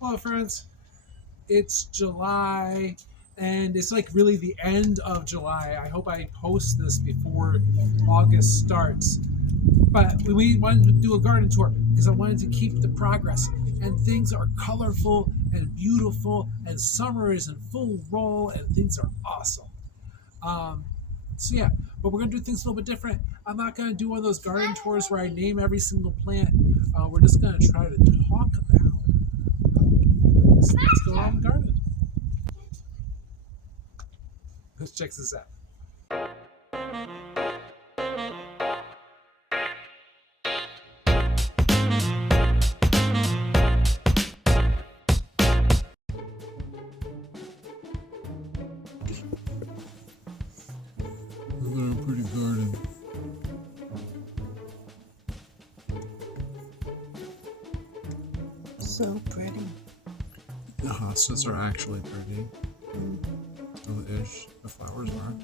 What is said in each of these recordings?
Hello, friends. It's July, and it's like really the end of July. I hope I post this before August starts. But we wanted to do a garden tour because I wanted to keep the progress. And things are colorful and beautiful, and summer is in full roll, and things are awesome. Um, so yeah, but we're gonna do things a little bit different. I'm not gonna do one of those garden tours where I name every single plant. We're just gonna try to talk about what's going on in the garden. Let's check this out. Look at a pretty garden. So pretty. The hostas are actually pretty. So-ish. The flowers are.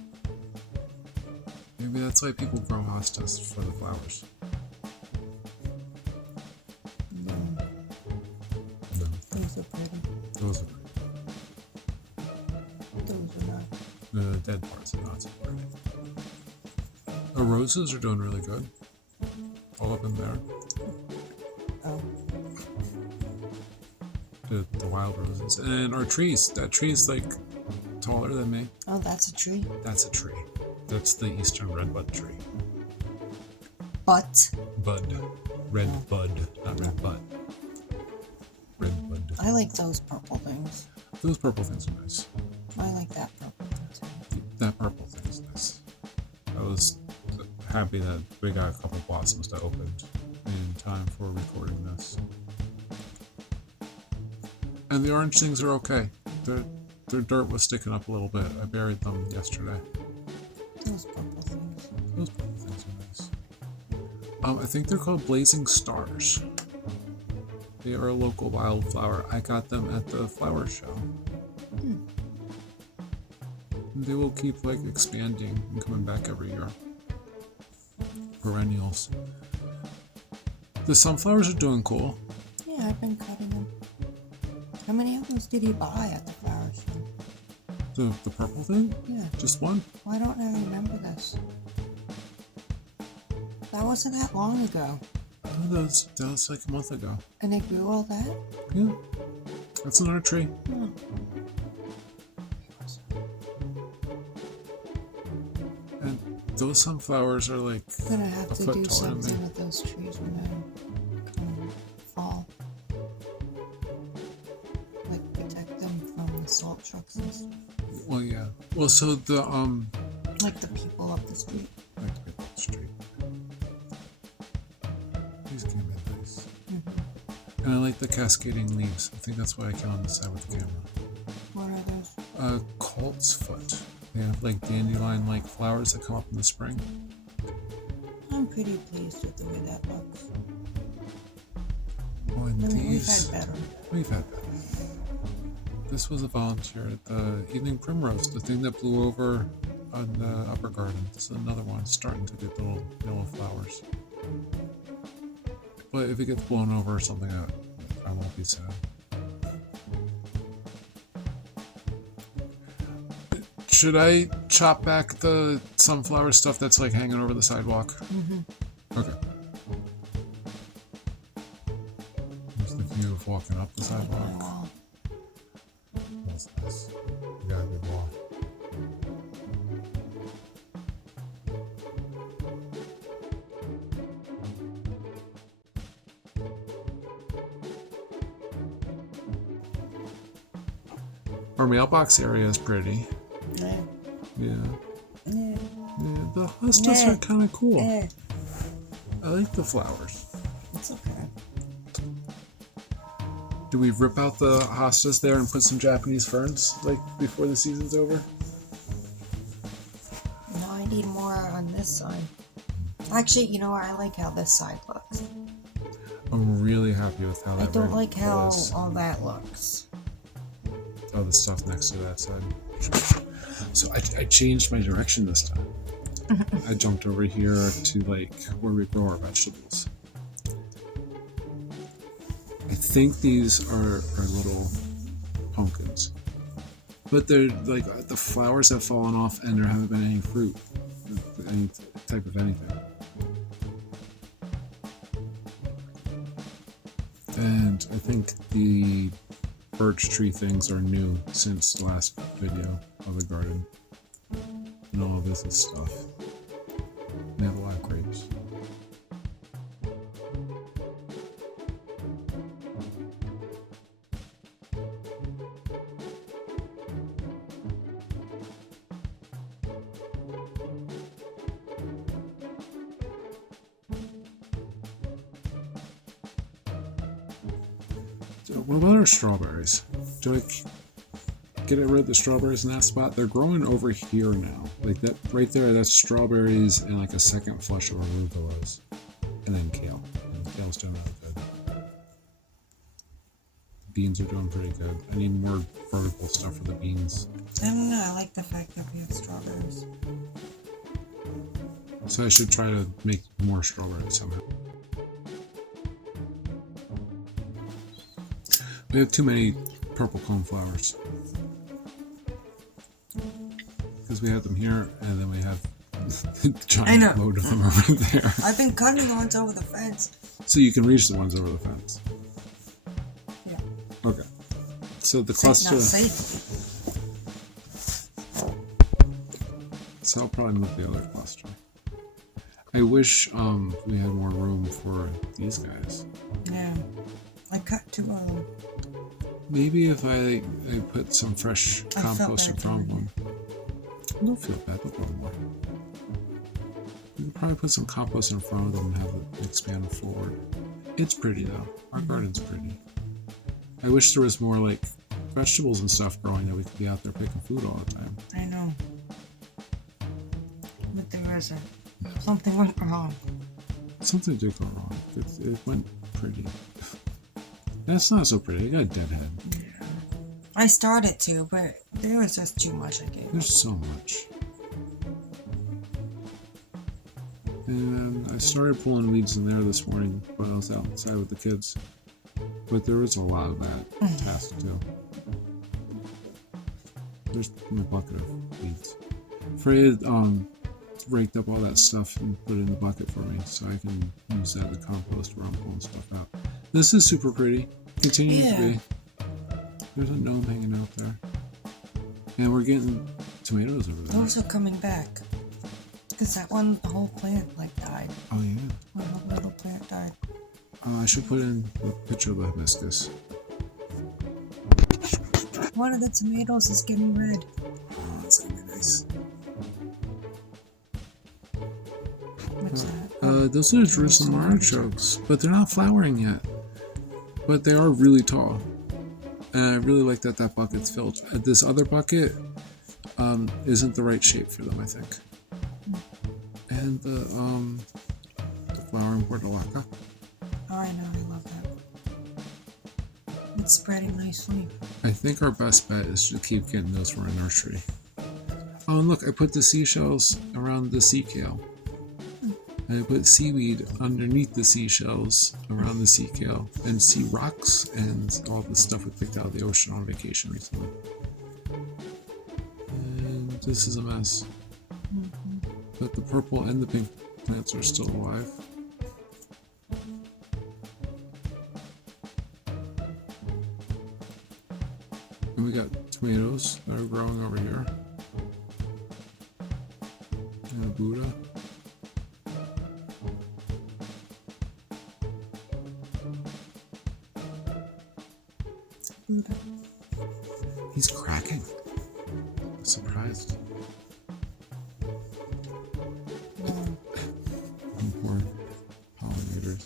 Maybe that's why people grow hostas for the flowers. No, No, those are pretty. those are pretty. Those are not. The dead parts are not so pretty. The roses are doing really good. All up in there. Oh, The wild roses. And our trees. That tree is like taller than me. oh, that's a tree. That's a tree. That's the eastern redbud tree. But Bud. Red bud. Not red bud. Red bud. I like those purple things. Those purple things are nice. I like that purple thing too. That purple thing is nice. I was happy that we got a couple blossoms that opened in time for recording this. And the orange things are okay. Their dirt was sticking up a little bit. I buried them yesterday. Those purple things. Those purple things are nice. I think they're called blazing stars. They are a local wildflower. I got them at the flower show. They will keep like expanding and coming back every year. Perennials. The sunflowers are doing cool. Yeah, I've been cutting them. How many of those did you buy at the flower show? The purple thing? Yeah. Just one? Why don't I remember this? That wasn't that long ago. Oh, that was like a month ago. And they grew all that? Yeah. That's another tree. Hmm. And those sunflowers are like I'm gonna have a to foot do taller than something me. with those trees when I fall. Like protect them from the salt trucks and stuff. Well, yeah. Well, so the Like the people up the street. like to get that straight. These came in nice. And I like the cascading leaves. I think that's why I came on the side with the camera. What are those? Colt's foot. They have like dandelion-like flowers that come up in the spring. I'm pretty pleased with the way that looks. Oh, and I mean, we've these had better. we've had better. This was a volunteer at the evening primrose, the thing that blew over on the upper garden. This is another one starting to get little yellow flowers. But if it gets blown over or something, I won't be sad. Should I chop back the sunflower stuff that's like hanging over the sidewalk? Okay. There's the view of walking up the sidewalk. Wow. That's nice. You got a good wall. Our mailbox area is pretty. Yeah. Yeah. Yeah. Yeah. The hostas Nah. are kind of cool. Yeah. I like the flowers. It's okay. Do we rip out the hostas there and put some Japanese ferns like before the season's over? No, I need more on this side. Actually, you know what? I like how this side looks. I'm really happy with how I that don't like how is. all that looks. Oh, the stuff next to that side. So I changed my direction this time. I jumped over here to like where we grow our vegetables. I think these are little pumpkins. But they're like the flowers have fallen off and there haven't been any fruit. Any type of anything. And I think the birch tree things are new since the last video of the garden. And all of this is stuff. We have a lot of grapes. So what about our strawberries? Do I get rid of the strawberries in that spot? They're growing over here now. Like that right there, that's strawberries and like a second flush of arugula. And then kale. And kale's doing really good. Beans are doing pretty good. I need more vertical stuff for the beans. I don't know. I like the fact that we have strawberries. So I should try to make more strawberries somehow. We have too many purple coneflowers. Because we have them here, and then we have a giant load of them over there. I've been cutting the ones over the fence. So you can reach the ones over the fence. Yeah. Okay. So the cluster. Not safely. So I'll probably move the other cluster. I wish we had more room for these guys. Yeah. I cut 2 of them. Maybe if I put some fresh compost in front of them. I don't feel bad. They'll grow more. We could probably put some compost in front of them and have it expand forward. It's pretty though. Our garden's pretty. I wish there was more like vegetables and stuff growing that we could be out there picking food all the time. I know. But there isn't. Something went wrong. Something did go wrong. It went pretty. That's not so pretty. It got a dead head. Yeah. I started to, but there was just too much I gave up. There's so much. And I started pulling weeds in there this morning when I was outside with the kids. But there was a lot of that task too. There's my bucket of weeds. Freya raked up all that stuff and put it in the bucket for me so I can use that to compost where I'm pulling stuff out. This is super pretty. Continuing to be. There's a gnome hanging out there. And we're getting tomatoes over there. Those are coming back. Because that one, the whole plant, like, died. Oh, yeah. One whole little plant died. I should put in a picture of the hibiscus. One of the tomatoes is getting red. Oh, that's gonna be nice. What's that? Those are Jerusalem artichokes, but they're not flowering yet. But they are really tall. And I really like that that bucket's filled. This other bucket isn't the right shape for them, I think. And the flowering portulaca. Oh, I know, I love that. It's spreading nicely. I think our best bet is to keep getting those from a nursery. Oh, and look, I put the seashells around the sea kale. And I put seaweed underneath the seashells around the sea kale and sea rocks and all the stuff we picked out of the ocean on vacation recently. And this is a mess. But the purple and the pink plants are still alive. And we got tomatoes that are growing over here. And a Buddha. He's cracking. I'm surprised. Poor pollinators.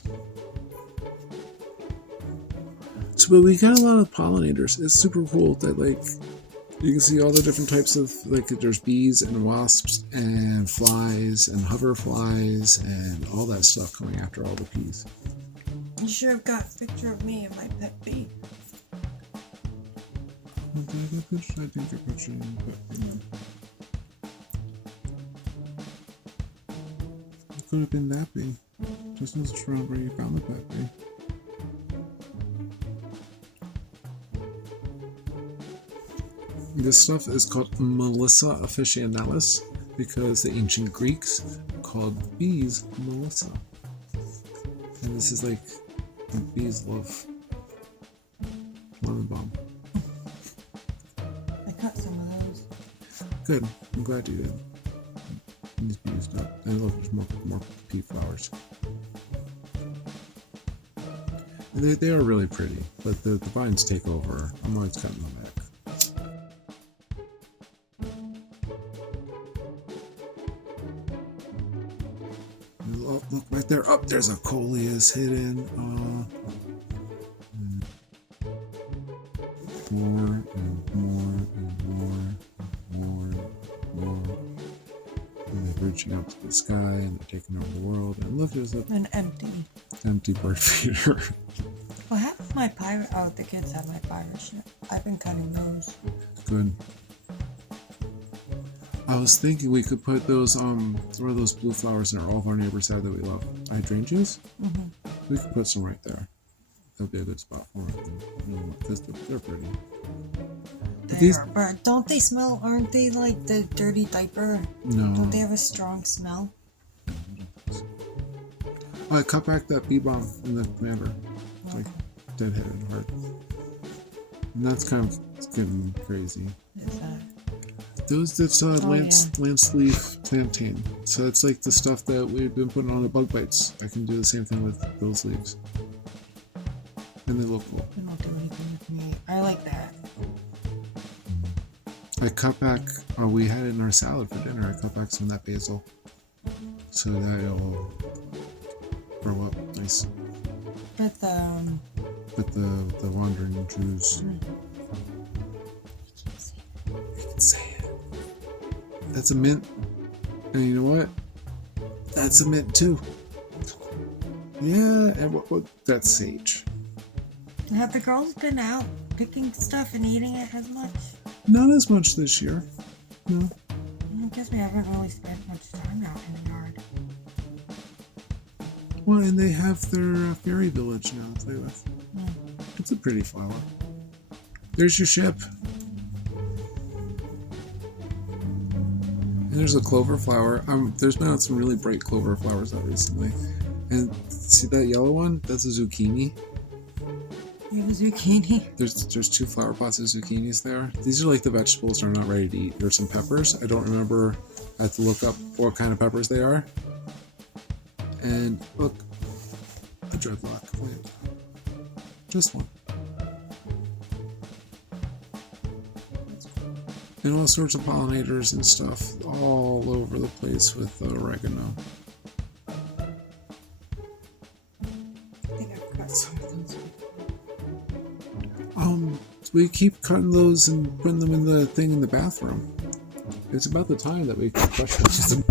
So, but we got a lot of pollinators. It's super cool that, like, you can see all the different types of, like, there's bees and wasps and flies and hoverflies and all that stuff coming after all the bees. You should have got a picture of me and my pet bee. I didn't get a picture of my pet bee. It could have been that bee. Just wasn't sure where you found the pet bee. This stuff is called Melissa officinalis because the ancient Greeks called bees Melissa. And this is like bees love lemon balm. I cut some of those. Good. I'm glad you did. These be used up. And look, there's more pea flowers. And they are really pretty, but the vines take over. I'm always cutting them back. Look right there. Up there's a coleus hidden. More and more and more and more and more. And they're reaching up to the sky and they're taking over the world. And look, there's An empty. bird feeder. Well, half of my pirate. Oh, the kids have my pirate ship. I've been cutting those. Good. I was thinking we could put those where those blue flowers that all of our neighbors have that we love. Hydrangeas. We could put some right there. That'd be a good spot for them. Because they're pretty. But don't they smell? Aren't they like the dirty diaper? No. Don't they have a strong smell? Oh, I cut back that bee bomb in the commander. Like deadheaded hard. And that's kind of getting crazy. Is that? That's lance leaf plantain. So it's like the stuff that we've been putting on the bug bites. I can do the same thing with those leaves. And they look cool. They don't do anything with me. I like that. I cut back, we had it in our salad for dinner. I cut back some of that basil. So that it'll grow up nice. But the wandering Jews. You can say it. That's a mint. And you know what? That's a mint too. Yeah, and what that's sage. have the girls been out picking stuff and eating it as much? Not as much this year. No. I guess we haven't really spent much time out in the yard. Well, and they have their fairy village now to play with. It's a pretty flower. There's your ship. And there's a clover flower. There's been some really bright clover flowers out recently. And see that yellow one? That's a zucchini. You have a zucchini? There's 2 flower pots of zucchinis there. These are like the vegetables that are not ready to eat. There's some peppers. I don't remember. I have to look up what kind of peppers they are. And look, a dreadlock plant. Just one. And all sorts of pollinators and stuff all over the place with oregano. I think I've cut some of those. We keep cutting those and putting them in the thing in the bathroom. It's about the time that we can question them.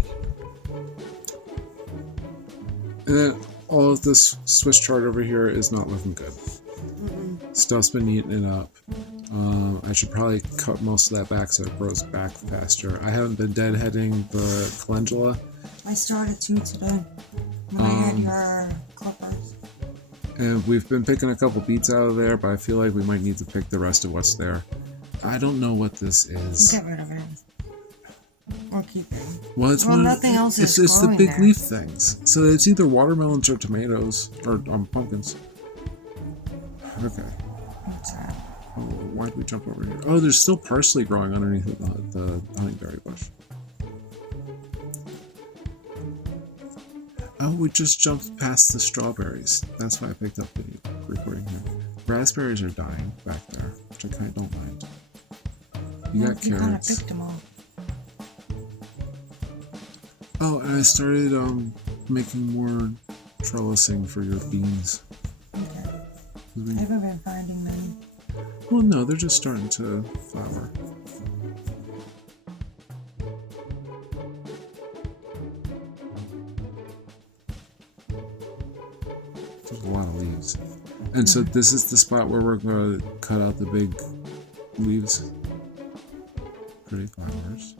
And then all of this Swiss chard over here is not looking good. Stuff's been eating it up. I should probably cut most of that back so it grows back faster. I haven't been deadheading the calendula. I started to today when I had your clippers. And we've been picking a couple beets out of there, but I feel like we might need to pick the rest of what's there. I don't know what this is. Get rid of it. Or keep it. Well, it's nothing else is it's the growing big there. leaf things. So it's either watermelons or tomatoes or pumpkins. Okay. What's that? Oh, why'd we jump over here? Oh, there's still parsley growing underneath the honeyberry bush. Oh, we just jumped past the strawberries. That's why I picked up the recording here. Raspberries are dying back there, which I kind of don't mind. You got You kind of carrots. picked them all. Oh, and I started making more trellising for your beans. Okay. We- I haven't been finding them. Well, no, they're just starting to flower. There's a lot of leaves. And so this is the spot where we're going to cut out the big leaves. Pretty flowers.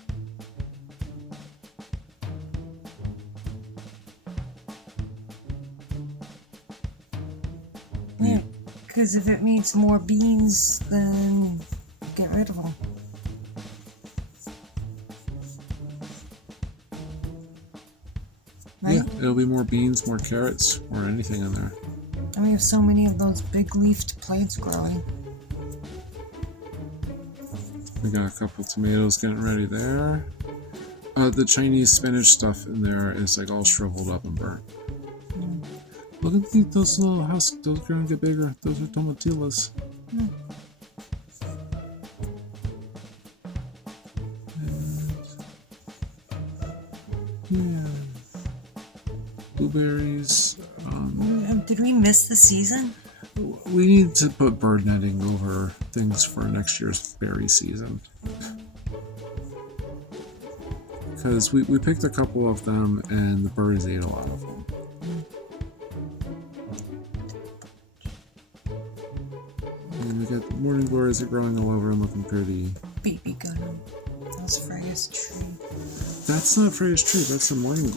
Yeah, because if it needs more beans, then get rid of them. It'll be more beans, more carrots, more anything in there. And we have so many of those big leafed plants growing. We got a couple tomatoes getting ready there. The Chinese spinach stuff in there is like all shriveled up and burnt. Look at those little husks. Those are gonna get bigger. Those are tomatillas. Yeah. Blueberries. Did we miss the season? We need to put bird netting over things for next year's berry season. Because we picked a couple of them and the birds ate a lot of them. And we got morning glories are growing all over and looking pretty. BB gun. That's Freya's tree. That's not Freya's tree, that's the morning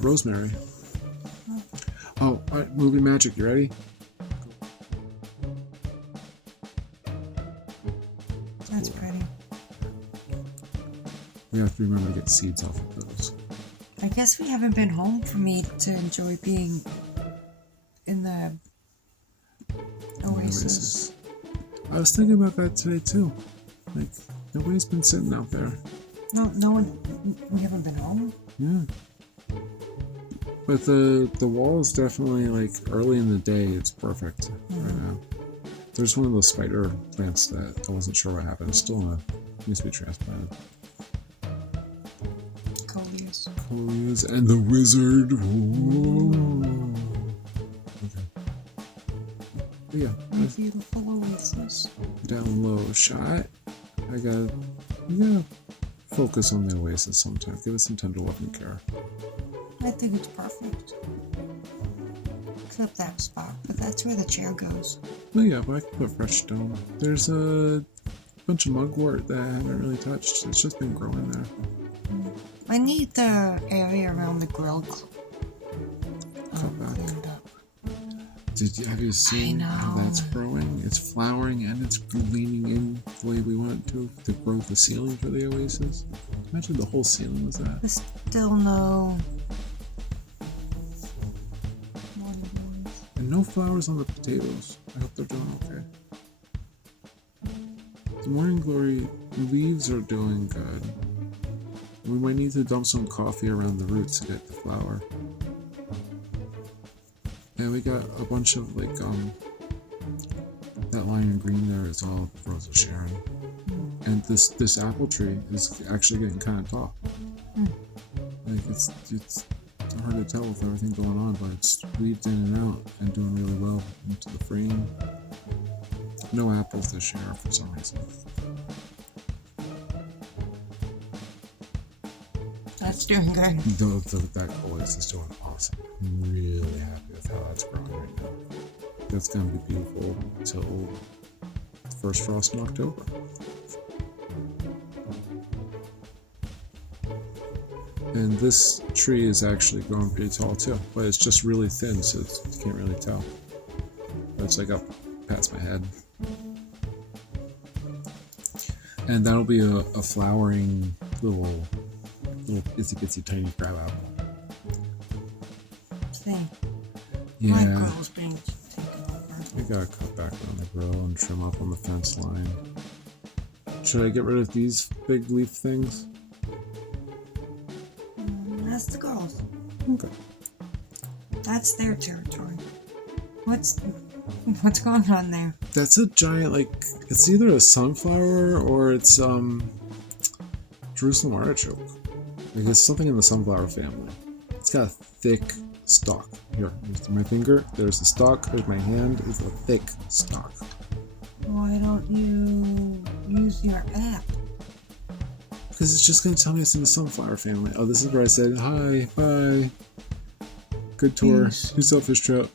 rosemary. Oh, alright, movie magic, you ready? That's pretty. We have to remember to get seeds off of those. I guess we haven't been home for me to enjoy being in the oasis. I was thinking about that today too. Like, nobody's been sitting out there. No one. We haven't been home. Yeah. But the wall is definitely like early in the day. It's perfect right now. There's one of those spider plants that I wasn't sure what happened. It's still needs to be transplanted. Coleus. Coleus and the wizard. Whoa. Okay. But yeah. A beautiful oasis. Down low shot. We gotta focus on the oasis sometime. Give it some tender love and care. I think it's perfect. Except that spot, but that's where the chair goes. Oh yeah, but I can put fresh stone. There's a bunch of mugwort that I haven't really touched. It's just been growing there. I need the area around the grill Cut back. cleaned up. Have you seen how know. that's growing? It's flowering and it's leaning in the way we want it to grow the ceiling for the oasis. Imagine the whole ceiling was that. There's still no. And no flowers on the potatoes. I hope they're doing okay. The morning glory leaves are doing good. We might need to dump some coffee around the roots to get the flower. And we got a bunch of like that lime green there is all Rose of Sharon. And this apple tree is actually getting kind of tall. Like it's hard to tell with everything going on, but it's weaved in and out and doing really well into the frame. No apples this year for some reason. That's doing good. That oasis is doing awesome. I'm really happy with how that's growing right now. That's gonna be beautiful until the first frost in October. And this tree is actually growing pretty tall too, but it's just really thin, so you can't really tell. But it's like up past my head. And that'll be a flowering little itsy bitsy tiny crab apple. Thing. Yeah. My grill's being taken over. We gotta cut back on the grill and trim up on the fence line. Should I get rid of these big leaf things? That's the girls. Okay. That's their territory. What's going on there? That's a giant, like, it's either a sunflower or it's Jerusalem artichoke. Like it's something in the sunflower family. It's got a thick stalk. Here, here's my finger. There's the stalk. There's my hand. It's a thick stalk. Why don't you use your app? Because it's just going to tell me it's in the sunflower family. Oh, this is where I said, hi, bye. Good tour. Peace. Peace out, fish trap.